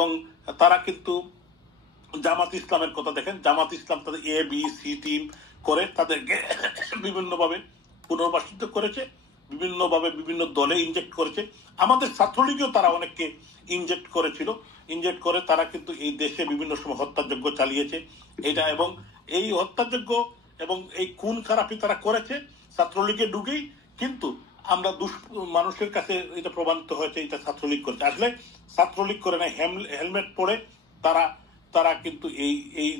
এবং তারা কিন্তু জামাত ইসলামের কথা দেখেন, জামাত ইসলাম তাদের ABC টিম করে তাদেরকে বিভিন্নভাবে পুনর্বাসিত করেছে, বিভিন্নভাবে বিভিন্ন দলে ইনজেক্ট করেছে। আমাদের ছাত্রলীগেও তারা অনেককে ইনজেক্ট করেছিল, ইনজেক্ট করে তারা কিন্তু এই দেশে বিভিন্ন সময় হত্যাযজ্ঞ চালিয়েছে। এটা এবং এই হত্যাযজ্ঞ এবং এই খুন খারাপি তারা করেছে ছাত্রলীগে ঢুকেই, কিন্তু আমরা মানুষের কাছে এটা প্রমাণিত হয়েছে এটা ছাত্রলীগ করেছে। আসলে ছাত্রলীগ করে না, হেলমেট পরে তারা তারা কিন্তু এই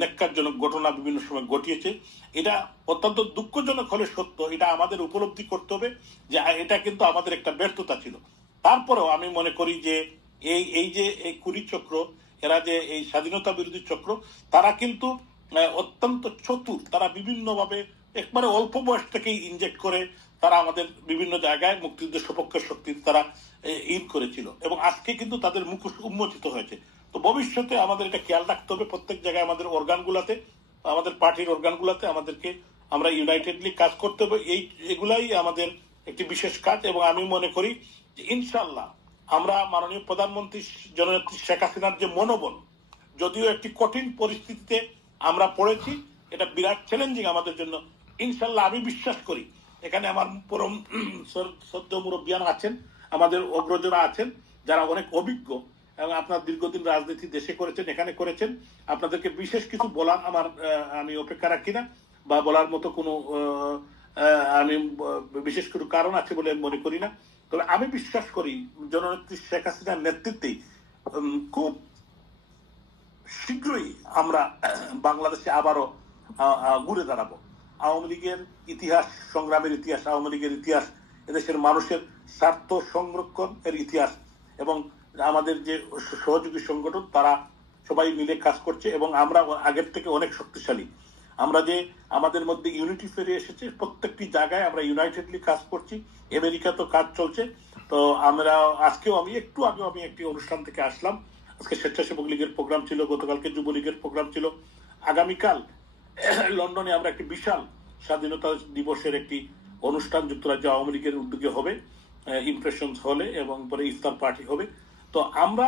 ন্যাক্কারজনক ঘটনা বিভিন্ন সময় ঘটিয়েছে। এটা অত্যন্ত দুঃখজনক হলে সত্য, এটা আমাদের উপলব্ধি করতে হবে যে এটা কিন্তু আমাদের একটা ব্যর্থতা ছিল। তারপরেও আমি মনে করি যে এই যে এই কুড়ি চক্র, এরা যে এই স্বাধীনতা বিরোধী চক্র, তারা কিন্তু অত্যন্ত চতুর। তারা বিভিন্নভাবে একবারে অল্প বয়স থেকেই ইনজেক্ট করে তারা আমাদের বিভিন্ন জায়গায় মুক্তিযুদ্ধের সপক্ষের শক্তি তারা করেছিল, এবং আজকে কিন্তু তাদের মুখোশ উন্মোচিত হয়েছে। তো ভবিষ্যতে আমাদের এটা খেয়াল রাখতে হবে, প্রত্যেক জায়গায় আমাদের অর্গানগুলাতে, আমাদের পার্টির অর্গানগুলাতে আমাদেরকে আমরা ইউনাইটেডলি কাজ করতে হবে। এগুলাই আমাদের একটি বিশেষ কাজ। এবং আমি মনে করি যে ইনশাল্লাহ আমরা মাননীয় প্রধানমন্ত্রী জননেত্রী শেখ হাসিনার যে মনোবল, যদিও একটি কঠিন পরিস্থিতিতে আমরা পড়েছি, এটা বিরাট চ্যালেঞ্জিং আমাদের জন্য। ইনশাল্লাহ আমি বিশ্বাস করি, এখানে আমার পরম শ্রদ্ধেয় মুরব্বিয়ান আছেন, আমাদের অগ্রজরা আছেন যারা অনেক অভিজ্ঞ, এবং আপনার দীর্ঘদিন রাজনীতি দেশে করেছেন, এখানে করেছেন। আপনাদেরকে বিশেষ কিছু বলার আমি অপেক্ষা রাখি না, বা বলার মতো কোনো আমি বিশেষ কোনো কারণ আছে বলে মনে করি না। তবে আমি বিশ্বাস করি জননেত্রী শেখ হাসিনার নেতৃত্বেই খুব শীঘ্রই আমরা বাংলাদেশে আবারও ঘুরে দাঁড়াবো। আওয়ামী লীগের ইতিহাস, সংগ্রামের ইতিহাস, আওয়ামী লীগের ইতিহাস, এদেশের মানুষের স্বার্থ সংরক্ষণ এর ইতিহাস, এবং আমাদের যে সহযোগী সংগঠন তারা সবাই মিলে কাজ করছে, এবং আমরা আগের থেকে অনেক শক্তিশালী। আমরা যে আমাদের মধ্যে ইউনিটি ফিরে এসেছে, প্রত্যেকটি জায়গায় আমরা ইউনাইটেডলি কাজ করছি। আমেরিকা তো কাজ চলছে। তো আমরা আজকেও আমি একটি অনুষ্ঠান থেকে আসলাম। আজকে স্বেচ্ছাসেবক লীগের প্রোগ্রাম ছিল, গতকালকে যুবলীগের প্রোগ্রাম ছিল। আগামীকাল লন্ডনে আমরা একটি বিশাল স্বাধীনতা দিবসের একটি অনুষ্ঠান যুক্তরাজ্য আওয়ামী লীগের উদ্যোগে হবে, ইমপ্রেশনস হলে, এবং পরে ইফতার পার্টি হবে। তো আমরা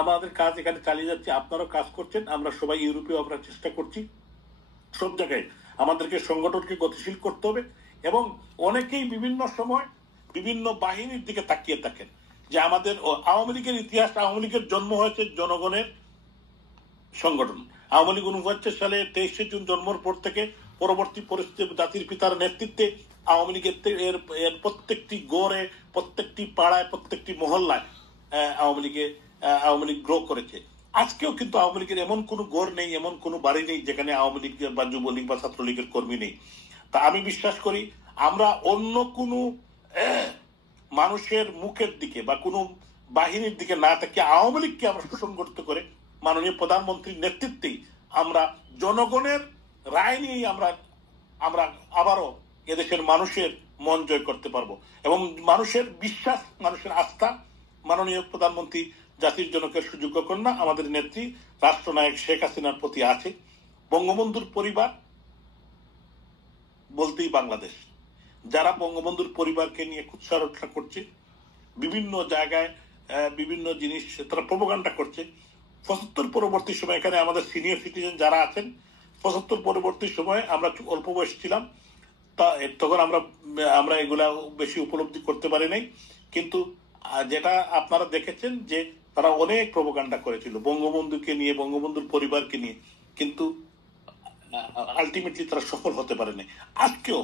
আমাদের কাজ এখানে চালিয়ে যাচ্ছি, আপনারাও কাজ করছেন, আমরা সবাই ইউরোপেও আমরা চেষ্টা করছি। সব জায়গায় আমাদেরকে সংগঠনকে গতিশীল করতে হবে, এবং অনেকেই বিভিন্ন সময় বিভিন্ন বাহিনীর দিকে তাকিয়ে থাকেন যে আমাদের আওয়ামী লীগের ইতিহাস, আওয়ামী লীগের জন্ম হয়েছে জনগণের সংগঠন। আওয়ামী লীগ 1949 সালে 23শে জুন জন্মের পর থেকে পরবর্তী পরিস্থিতি জাতির পিতার নেতৃত্বে আওয়ামী লীগের এর প্রত্যেকটি গড়ে, প্রত্যেকটি পাড়ায়, প্রত্যেকটি মহল্লায় আওয়ামী লীগ গ্রো করেছে। আজকেও কিন্তু আওয়ামী লীগের এমন কোনো গড় নেই, এমন কোনো বাড়ি নেই যেখানে আওয়ামী লীগ বা যুবলীগ বা ছাত্রলীগের কর্মী নেই। তা আমি বিশ্বাস করি আমরা অন্য কোনো মানুষের মুখের দিকে বা কোনো বাহিনীর দিকে না তাকিয়ে আওয়ামী লীগকে আমরা সুসংগঠিত করে মাননীয় প্রধানমন্ত্রীর নেতৃত্বেই আমরা জনগণের রায় নিয়েই আমরা আবারও এদেশের মানুষের মন জয় করতে পারবো, এবং মানুষের বিশ্বাস, মানুষের আস্থা মাননীয় প্রধানমন্ত্রী জাতির জনকের সুযোগ্য কন্যা আমাদের নেত্রী রাষ্ট্রনায়ক শেখ হাসিনার প্রতি আছে। বঙ্গবন্ধুর পরিবার বলতেই বাংলাদেশ। যারা বঙ্গবন্ধুর পরিবারকে নিয়ে কুৎসা রক্ষা করছে, বিভিন্ন জায়গায় বিভিন্ন জিনিস তারা প্রোপাগান্ডা করছে। 75 পরবর্তী সময় এখানে আমাদের সিনিয়র সিটিজেন যারা আছেন, 75 পরবর্তী সময় আমরা অল্প বয়স ছিলাম, তখন আমরা এগুলা বেশি উপলব্ধি করতে পারি নাই। কিন্তু যেটা আপনারা দেখেছেন যে তারা অনেক প্রোপাগান্ডা করেছিল বঙ্গবন্ধুকে নিয়ে, বঙ্গবন্ধুর পরিবারকে নিয়ে, কিন্তু আলটিমেটলি তারা সফল হতে পারেনি। আজকেও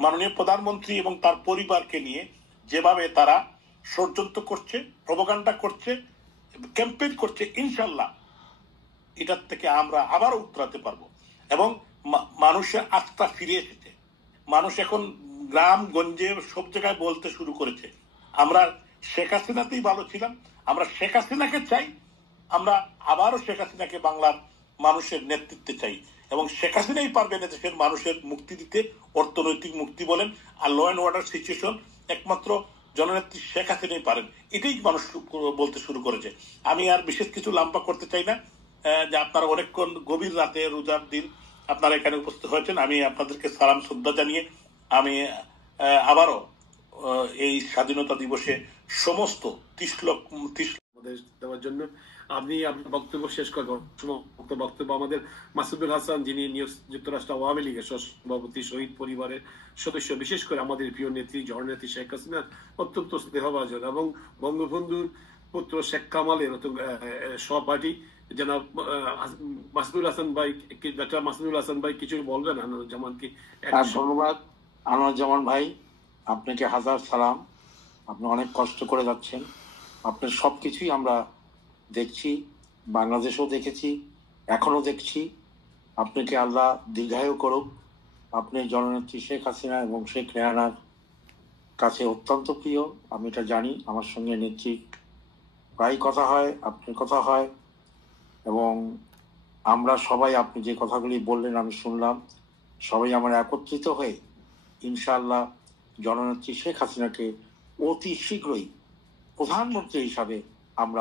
মাননীয় প্রধানমন্ত্রী এবং তার পরিবারকে নিয়ে যেভাবে তারা ষড়যন্ত্র করছে, প্রোপাগান্ডা করছে, ক্যাম্পেইন করছে, ইনশাল্লাহ এটার থেকে আমরা আবারও উতরাতে পারবো। এবং মানুষের আস্থা ফিরে এসেছে, মানুষ এখন গ্রাম গঞ্জে সব জায়গায় বলতে শুরু করেছে আমরা শেখ হাসিনাতেই ভালো ছিলাম, আমরা শেখ হাসিনাকে চাই, আমরা আবারও শেখ হাসিনাকে বাংলার মানুষের নেতৃত্বে চাই, এবং শেখ হাসিনাই পারবেন দেশের মানুষের মুক্তি দিতে, অর্থনৈতিক মুক্তি বলেন আর ল অ্যান্ড অর্ডার সিচুয়েশন একমাত্র জননেত্রী শেখ হাসিনাই পারেন। এটাই মানুষ বলতে শুরু করেছে। আমি আর বিশেষ কিছু লাম্পা করতে চাই না, যে আপনারা অনেকক্ষণ গভীর রাতে রোজার দিন আপনারা এখানে উপস্থিত হয়েছেন। আমি আপনাদেরকে সালাম শ্রদ্ধা জানিয়ে আমি আবারও এই স্বাধীনতা দিবসে সমস্ত 30 লক্ষ আমাদের দেওয়ার জন্য। আপনি আপনার বক্তব্য শেষ করবেন। বক্তব্য আমাদের মাসুদুল হাসান, যিনি যুক্তরাষ্ট্র আওয়ামী লীগের সভাপতি, শহীদ পরিবারের সদস্য, বিশেষ করে আমাদের প্রিয় নেত্রী জননেত্রী শেখ হাসিনার অত্যন্ত স্নেহভাজন এবং বঙ্গবন্ধুর পুত্র শেখ কামালের সহপাঠী জনাব মাসুদুল হাসান ভাই, ডাক্তার মাসুদুল হাসান ভাই কিছু বলবেন? আনোয়ারুজ্জামান কি? ধন্যবাদ আনোয়ারুজ্জামান ভাই, আপনাকে হাজার সালাম। আপনি অনেক কষ্ট করে যাচ্ছেন, আপনার সবকিছুই আমরা দেখছি, বাংলাদেশেও দেখেছি, এখনো দেখছি। আপনাকে আল্লাহ দীর্ঘায়ু করুক। আপনি জননেত্রী শেখ হাসিনা এবং শেখ রেহানার কাছে অত্যন্ত প্রিয়, আমি এটা জানি। আমার সঙ্গে নেত্রী প্রায় কথা হয়, আপনার কথা হয়, এবং আমরা সবাই আপনি যে কথাগুলি বললেন আমি শুনলাম। সবাই আমরা একত্রিত হয়ে ইনশাআল্লাহ জননেত্রী শেখ হাসিনাকে অতি শীঘ্রই প্রধানমন্ত্রী হিসাবে আমরা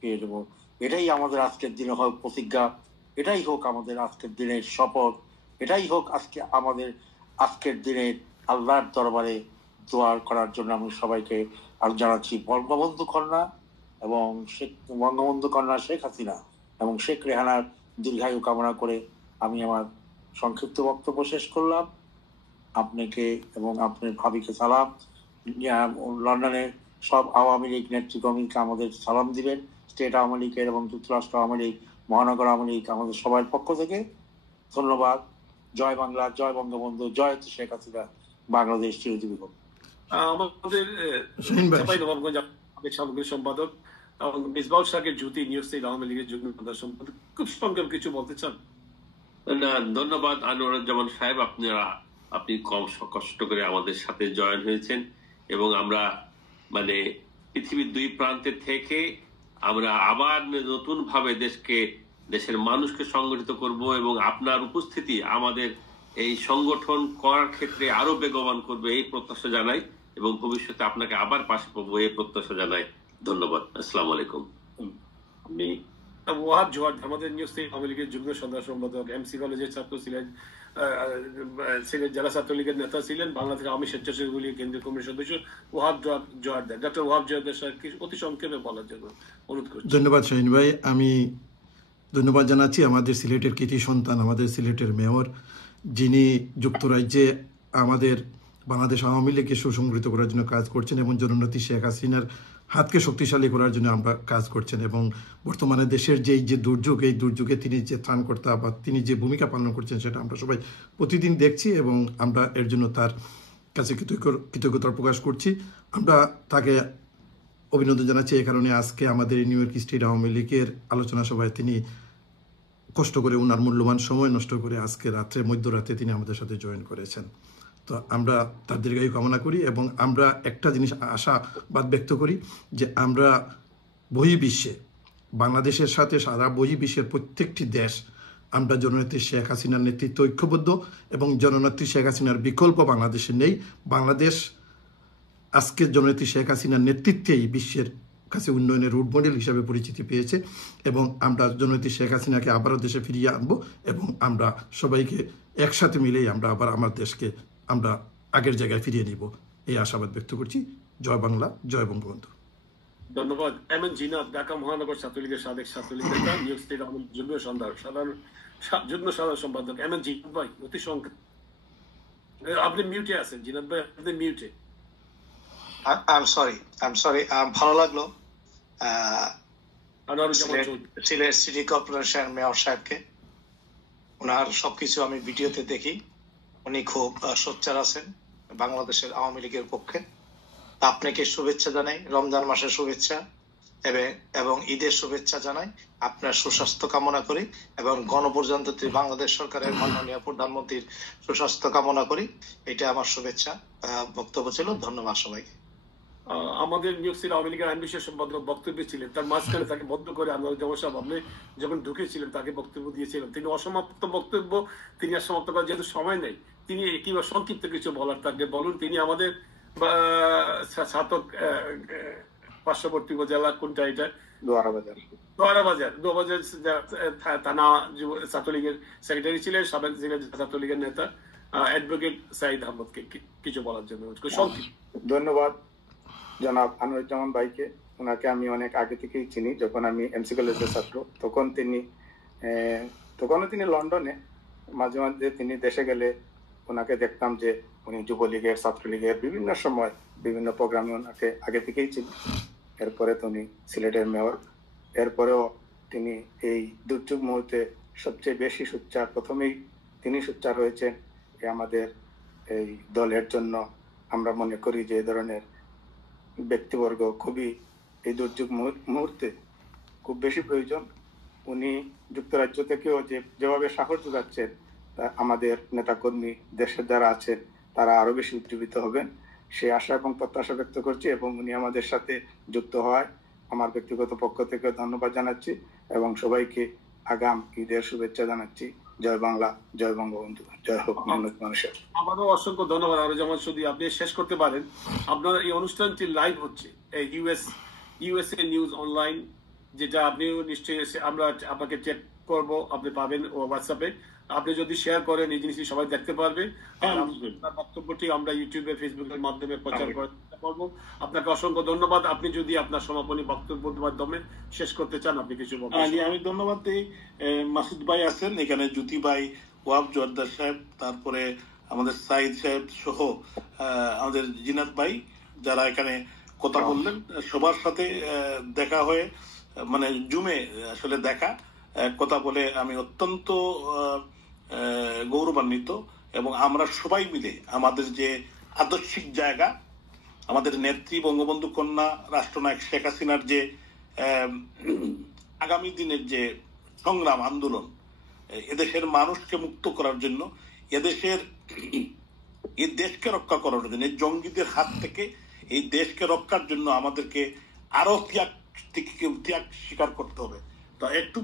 পেয়ে দেবো। এটাই আমাদের আজকের দিনে হোক প্রতিজ্ঞা, এটাই হোক আমাদের আজকের দিনের শপথ, এটাই হোক আমাদের আজকের দিনের আল্লাহর দরবারে দোয়া করার জন্য আমি সবাইকে আর জানাচ্ছি। বঙ্গবন্ধু কন্যা এবং বঙ্গবন্ধু কন্যা শেখ হাসিনা এবং শেখ রেহানার দীর্ঘায়ু কামনা করে আমি আমার সংক্ষিপ্ত বক্তব্য শেষ করলাম। আপনাকে এবং আপনার ভাবিকে সালাম। লন্ডনের সব আওয়ামী লীগ নেতৃত্বকে আমাদের সালাম দিবেন, স্টেট আওয়ামী লীগের এবং যুক্তরাষ্ট্র আওয়ামী লীগ, মহানগর আওয়ামী লীগ, আমাদের সবার পক্ষ থেকে ধন্যবাদ। জয় বাংলা, জয় বঙ্গবন্ধু, জয় শেখ হাসিনা, বাংলাদেশ চিরজীবী হোক। আমাদের সামগ্রিক সম্পাদক মিসবাউল শাকের জ্যোতি, নিউজ স্টেট আওয়ামী লীগের যুগ্ম সম্পাদক, খুব সংক্ষেপ কিছু বলতে চান? না, ধন্যবাদ আনোয়ারুজ্জামান সাহেব, আপনি কম কষ্ট করে আমাদের সাথে জয়েন হয়েছেন এবং আমরা মানে পৃথিবীর দুই প্রান্তে থেকে আমরা আবার নতুন ভাবে দেশের মানুষকে সংগঠিত করব এবং আপনার উপস্থিতি আমাদের এই সংগঠন করার ক্ষেত্রে আরো বেগবান করবে এই প্রত্যাশা জানাই এবং ভবিষ্যতে আপনাকে আবার পাশে পাবো এই প্রত্যাশা জানাই। ধন্যবাদ। আসসালামু আলাইকুম। আমি ওয়াহাব জোয়ার, আমাদের নিউজ স্টেট আওয়ামী লীগের যুগ্ম সাধারণ সম্পাদক, এমসি কলেজের ছাত্র ছিলেন, সিলেট জেলা ছাত্রলীগের নেতা ছিলেন, বাংলাদেশ আওয়ামী স্বেচ্ছাসেবক লীগের কেন্দ্রীয় কমিটির সদস্য ওয়াহাব জোয়ারদার। ডক্টর ওয়াহাব জোয়ারদার সাহেবকে অতি সংক্ষেপে বলার জন্য অনুরোধ করছি। ধন্যবাদ শাহিন ভাই। আমি ধন্যবাদ জানাচ্ছি আমাদের সিলেটের কৃতি সন্তান, আমাদের সিলেটের মেয়র, যিনি যুক্তরাজ্যে আমাদের বাংলাদেশ আওয়ামী লীগকে সুসংগঠিত করার জন্য কাজ করছেন এবং জননেত্রী শেখ হাসিনার হাতকে শক্তিশালী করার জন্য আমরা কাজ করছেন। এবং বর্তমানে দেশের যে দুর্যোগ, এই দুর্যোগে তিনি যে ত্রাণকর্তা বা তিনি যে ভূমিকা পালন করছেন সেটা আমরা সবাই প্রতিদিন দেখছি এবং আমরা এর জন্য তার কাছে কৃতজ্ঞতা প্রকাশ করছি। আমরা তাকে অভিনন্দন জানাচ্ছি এই কারণে আজকে আমাদের নিউ ইয়র্ক স্টেট আওয়ামী লীগের আলোচনা সভায় তিনি কষ্ট করে ওনার মূল্যবান সময় নষ্ট করে আজকে মধ্যরাতে তিনি আমাদের সাথে জয়েন করেছেন। তো আমরা তার দীর্ঘায়ু কামনা করি এবং আমরা একটা জিনিস আশাবাদ ব্যক্ত করি যে আমরা বহির্বিশ্বে বাংলাদেশের সাথে সারা বহির্বিশ্বের প্রত্যেকটি দেশ আমরা জননেত্রী শেখ হাসিনার নেতৃত্ব ঐক্যবদ্ধ এবং জননেত্রী শেখ হাসিনার বিকল্প বাংলাদেশে নেই। বাংলাদেশ আজকের জননেত্রী শেখ হাসিনার নেতৃত্বেই বিশ্বের কাছে উন্নয়নের রোড মডেল হিসাবে পরিচিতি পেয়েছে এবং আমরা জননেত্রী শেখ হাসিনাকে আবারও দেশে ফিরিয়ে আনবো এবং আমরা সবাইকে একসাথে মিলেই আমরা আবার আমার দেশকে আমরা আগের জায়গায় ফিরিয়ে নিব, এই আশাবাদ ব্যক্ত করছি। জয় বাংলা, জয় বঙ্গবন্ধু। ধন্যবাদ। এম এন জিনাত, ঢাকা মহানগর ছাত্রলীগের সাবেক ছাত্রলীগ নেতা, নিউ স্টেট আওয়ামী যুগ্ম সাধারণ সম্পাদক। এম এন জিনাত ভাই, অতি সংক্ষেপ। আপনি মিউটে আছেন জিনাত ভাই, আপনি মিউটে। I'm sorry. ভালো লাগলো সিলেট সিটি কর্পোরেশন মেয়র সাহেবকে। ওনার সবকিছু আমি ভিডিওতে দেখি, উনি খুব সোচ্চার আছেন বাংলাদেশের আওয়ামী লীগের পক্ষে। আপনাকে শুভেচ্ছা জানাই, রমজান মাসের শুভেচ্ছা এবং ঈদের শুভেচ্ছা জানাই। আপনার সুস্বাস্থ্য কামনা করি এবং গণপ্রজাতন্ত্রী বাংলাদেশ সরকারের মাননীয় প্রধানমন্ত্রীর সুস্বাস্থ্য কামনা করি। এটা আমার শুভেচ্ছা বক্তব্য ছিল। ধন্যবাদ সবাইকে। আমাদের নিউ ইয়র্ক আওয়ামী লীগের আইন বিষয় সম্পাদক বক্তব্যে ছিলেন, তার মাঝখানে তাকে বদ্ধ করে আনোয়ারুজ্জামান সাহেব আপনি যখন ঢুকেছিলেন তাকে বক্তব্য দিয়েছিলেন। তিনি অসমাপ্ত বক্তব্য তিনি আর সমাপ্ত করার যেহেতু সময় নেই, তিনি কিংবা সংক্ষিপ্ত কিছু বলার তাকে বলুন। তিনি আমাদের ছাতক পার্শ্ববর্তী উপজেলা, কোনটা এটা? দোয়ারাবাজার থানা ছাত্রলীগের সেক্রেটারি ছিলেন, সাবেক ছিলেন ছাত্রলীগের নেতা অ্যাডভোকেট সাইদ আহমদকে কিছু বলার জন্য সংক্ষিপ্ত। ধন্যবাদ জনাব আনোয়ারুজ্জামান ভাইকে ওনাকে আমি অনেক আগে থেকেই চিনি। যখন আমি এমসি কলেজের ছাত্র তখনও তিনি লন্ডনে, মাঝে মাঝে তিনি দেশে গেলে ওনাকে দেখতাম যে উনি যুবলীগের, ছাত্রলীগের বিভিন্ন সময় বিভিন্ন প্রোগ্রামে ওনাকে আগে থেকেই চিনি। এরপরে তিনি সিলেটের মেয়র, এরপরেও তিনি এই দুর্যোগ মুহূর্তে সবচেয়ে বেশি সোচ্চার, প্রথমেই তিনি সোচ্চার হয়েছেন। আমাদের এই দলের জন্য আমরা মনে করি যে এই ধরনের ব্যক্তিবর্গ খুবই এই দুর্যোগ মুহূর্তে খুব বেশি প্রয়োজন। উনি যুক্তরাজ্য থেকেও যেভাবে সাহস যোগাচ্ছেন, আমাদের নেতাকর্মী দেশের যারা আছেন তারা আরো বেশি উজ্জীবিত হবেন সেই আশা এবং প্রত্যাশা ব্যক্ত করছি। এবং উনি আমাদের সাথে যুক্ত হওয়ায় আমার ব্যক্তিগত পক্ষ থেকে ধন্যবাদ জানাচ্ছি এবং সবাইকে আগাম ঈদের শুভেচ্ছা জানাচ্ছি। জয় বাংলা, জয় বঙ্গবন্ধু, জয় হোক মানুষের। আমারও অসংখ্য ধন্যবাদ। আরো যেমন যদি আপনি শেষ করতে পারেন, আপনার এই অনুষ্ঠানটি লাইভ হচ্ছে এই ইউএসএ নিউজ অনলাইন, যেটা আপনিও নিশ্চয়ই আমরা আপনাকে চেক করব, আপনি পাবেন হোয়াটসঅ্যাপে। আপনি যদি শেয়ার করেন এই জিনিসটি সবাই দেখতে পারবে। আপনার বক্তব্যটি আমরা ইউটিউবে, ফেসবুকের মাধ্যমে প্রচার করবো। আপনাকে অসংখ্য ধন্যবাদ। আপনি যদি আপনার সমাপনী বক্তব্যের মাধ্যমে শেষ করতে চান, আপনি কিছু বলবেন। আমি ধন্যবাদ দিই। মাসুদ ভাই আছেন এখানে, জ্যোতি ভাই, ওয়াব জোয়ারদার সাহেব, তারপরে আমাদের সাইদ সাহেব সহ আমাদের জিনাত ভাই, যারা এখানে কথা বললেন, সবার সাথে দেখা হয়ে মানে জুমে আসলে দেখা কথা বলে আমি অত্যন্ত গৌরবান্বিত। এবং আমরা সবাই মিলে আমাদের যে আদর্শিক জায়গা, আমাদের নেত্রী বঙ্গবন্ধু কন্যা রাষ্ট্রনায়ক শেখ হাসিনার যে আগামী দিনের যে সংগ্রাম আন্দোলন, এদেশের মানুষকে মুক্ত করার জন্য, এই দেশকে রক্ষা করার জন্য, এই জঙ্গিদের হাত থেকে এই দেশকে রক্ষার জন্য আমাদেরকে আরো ত্যাগ স্বীকার করতে হবে। তো একটু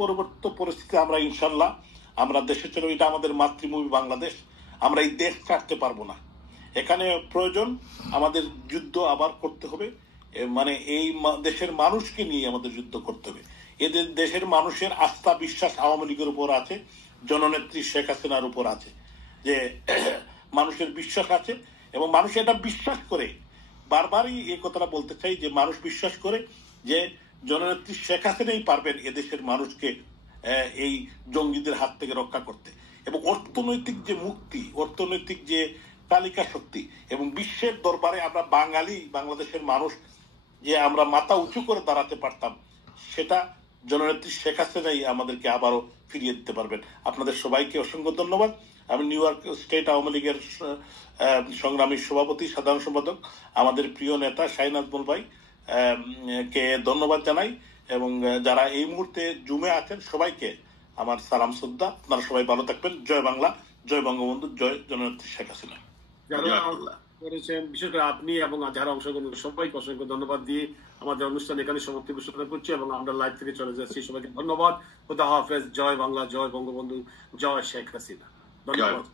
পরিবর্তিত পরিস্থিতি আমরা ইনশাল্লাহ আমরা দেশে চলে, এটা আমাদের মাতৃভূমি বাংলাদেশ, আমরা এই দেশ ছাড়তে পারবো না। এখানে প্রয়োজন আমাদের যুদ্ধ আবার করতে হবে, মানে এই দেশের মানুষকে নিয়ে আমাদের যুদ্ধ করতে হবে। এদের দেশের মানুষের আস্থা বিশ্বাস আওয়ামী লীগের উপর আছে, জননেত্রী শেখ হাসিনার উপর আছে, যে মানুষের বিশ্বাস আছে এবং মানুষ এটা বিশ্বাস করে, বারবারই এই কথাটা বলতে চাই যে মানুষ বিশ্বাস করে যে জননেত্রী শেখ হাসিনাই পারবেন এদেশের মানুষকে এই জঙ্গিদের হাত থেকে রক্ষা করতে। এবং অর্থনৈতিক যে মুক্তি, অর্থনৈতিক যে তালিকা শক্তি, এবং বিশ্বের দরবারে আমরা বাংলাদেশের মানুষ যে আমরা মাথা উঁচু করে দাঁড়াতে পারতাম, সেটা জননেত্রী শেখ হাসিনাই আমাদেরকে আবারও ফিরিয়ে দিতে পারবেন। আপনাদের সবাইকে অসংখ্য ধন্যবাদ। আমি নিউ ইয়র্ক স্টেট আওয়ামী লীগের সংগ্রামী সভাপতি, সাধারণ সম্পাদক, আমাদের প্রিয় নেতা শাহিন আজমল ভাই কে ধন্যবাদ জানাই। এবং যারা এই মুহূর্তে জুমে আছেন সবাইকে আমার সালাম শ্রদ্ধা। আপনারা সবাই ভালো থাকবেন। জয় বাংলা, জয় বঙ্গবন্ধু, জয় জননেত্রী শেখ হাসিনা। করেছেন বিশেষ করে আপনি এবং যারা অংশগ্রহণ, সবাইকে অসংখ্য ধন্যবাদ দিয়ে আমাদের অনুষ্ঠান এখানে সমাপ্তি ঘোষণা করছি এবং আমরা লাইভ থেকে চলে যাচ্ছি। সবাইকে ধন্যবাদ। খোদা হাফেজ। জয় বাংলা, জয় বঙ্গবন্ধু, জয় শেখ হাসিনা। ধন্যবাদ।